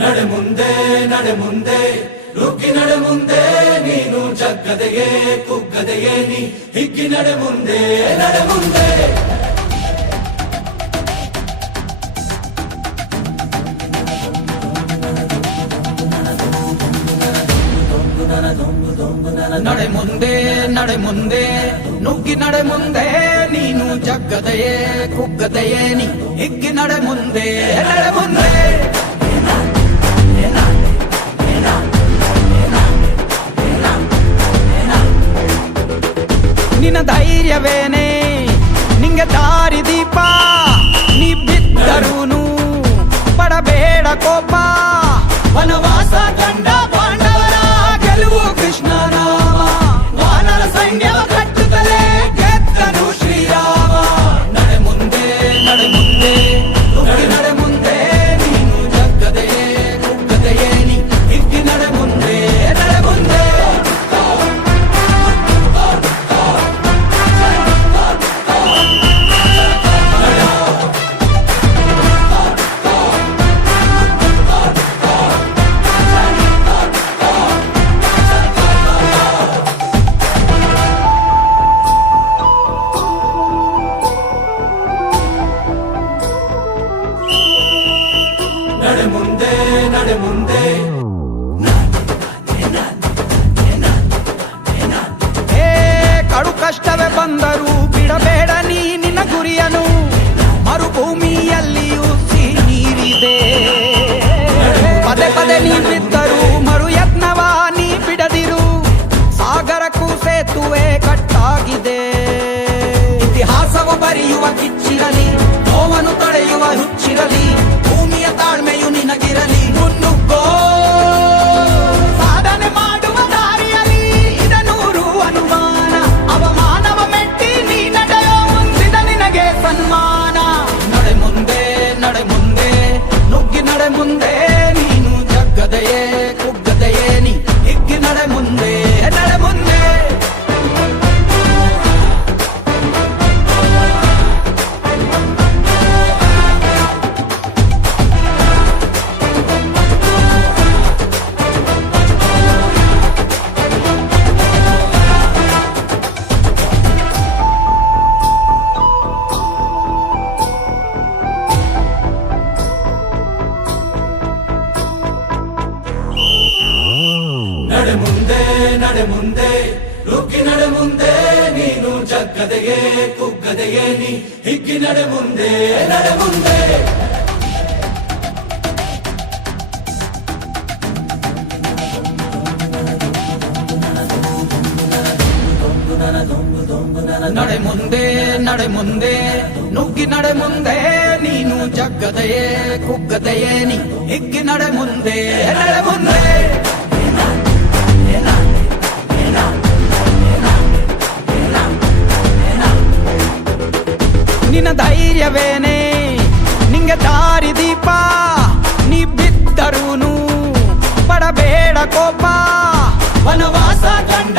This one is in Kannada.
ನಡೆ ಮುಂದೆ ನಡೆ ಮುಂದೆ ನುಗ್ಗಿ ನಡೆ ಮುಂದೆ ನೀನು ಜಗ್ಗದೆಯೇ ಕುಗ್ಗದೆಯೇ ನೀ ಹಿಗ್ಗಿ ನಡೆ ಮುಂದೆ ನಡೆ ಮುಂದೆ ನಡೆ ಮುಂದೆ ನಡೆ ಮುಂದೆ ನುಗ್ಗಿ ನಡೆ ಮುಂದೆ ನೀನು ಜಗ್ಗದೆಯೇ ಕುಗ್ಗದೆಯೇ ನೀ ಹಿಗ್ಗಿ ನಡೆ ಮುಂದೆ ನಡೆ ಮುಂದೆ ನಿನ್ನ ಧೈರ್ಯವೇನೆ ನಿಂಗೆ ದಾರಿ ದೀಪ ನೀ ಬಿದ್ದರೂನು ಪಡಬೇಡ ಕೋಪ ವನವಾಸ ಕಂಡ ಪಾಂಡವರ ಗೆಲುವು ಕೃಷ್ಣ ರಾಮ ವಾನರ ಸೈನ್ಯವ ಕಟ್ಟುತ್ತಲೇ ಗೆದ್ದನು ಶ್ರೀರಾಮ ನಡೆ ಮುಂದೆ ನಡೆ ಮುಂದೆ ನುಗ್ಗಿ ನಡೆ ಮುಂದೆ ನೀನು ಜಗ್ಗದೆಯೇ ಕುಗ್ಗದೆಯೇ ನೀ ಹಿಗ್ಗಿ ನಡೆ ಮುಂದೆ ನಡೆ ಮುಂದೆ ನಡೆ ಮುಂದೆ ನಡೆ ಮುಂದೆ ಕಡು ಕಷ್ಟವೇ ಬಂದರೂ ಬಿಡಬೇಡ ನೀ ನಿನ್ನ ಗುರಿಯನು ಮರುಭೂಮಿಯಲ್ಲಿಯೂ ಸಿಹಿ ನೀರಿದೆ ಪದೇ ಪದೇ ನೀ ಬಿದ್ದರೂ ಮರು ಯತ್ನವ ನೀ ಬಿಡದಿರು ಸಾಗರಕ್ಕೂ ಸೇತುವೆ ಕಟ್ಟಾಗಿದೆ ಇತಿಹಾಸವ ಬರೆಯುವ ಕಿಚ್ಚಿರಲಿ ನೋವನ್ನು ತಡೆಯುವ ಹುಚ್ಚಿರಲಿ ಭೂಮಿಯ ತಾಳ್ಮೆಯು ನಿನಗಿರಲಿ ಮುನ್ನುಗ್ಗೋ ಸಾಧನೆ ಮಾಡುವ ದಾರಿಯಲಿ ಇದನೂರು ಅನುಮಾನ ಅವಮಾನವ ಮೆಟ್ಟಿ ನೀ ನಡೆಯೋ ಮುಂದಿದ ನಿನಗೆ ಸನ್ಮಾನ ನಡೆ ಮುಂದೆ ನಡೆ ಮುಂದೆ ನುಗ್ಗಿ ನಡೆ ಮುಂದೆ ನೀನು ಜಗ್ಗದೆಯೇ ಕುಗ್ಗದೆಯೇ ನೀ ಹಿಗ್ಗಿ ನಡೆ ಮುಂದೆ ನಡೆ ಮುಂದೆ ನಡೆ ಮುಂದೆ ನಡೆ ಮುಂದೆ ನುಗ್ಗಿ ನಡೆ ಮುಂದೆ ನೀನು ಜಗ್ಗದೆಯೇ ಕುಗ್ಗದೆಯೇ ನೀ ಹಿಗ್ಗಿ ನಡೆ ಮುಂದೆ ನಡೆ ಮುಂದೆ ನಡೆ ಮುಂದೆ ನಡೆ ಮುಂದೆ ನುಗ್ಗಿ ನಡೆ ಮುಂದೆ ನೀನು ಜಗ್ಗದೆಯೇ ಕುಗ್ಗದೆಯೇ ನೀ ಹಿಗ್ಗಿ ನಡೆ ಮುಂದೆ ನಡೆ ಮುಂದೆ ನಿನ್ನ ಧೈರ್ಯವೇನೆ ನಿಂಗೆ ದಾರಿ ದೀಪ ನೀ ಬಿದ್ದರೂನು ಪಡಬೇಡ ಕೋಪ ವನವಾಸ ಕಂಡ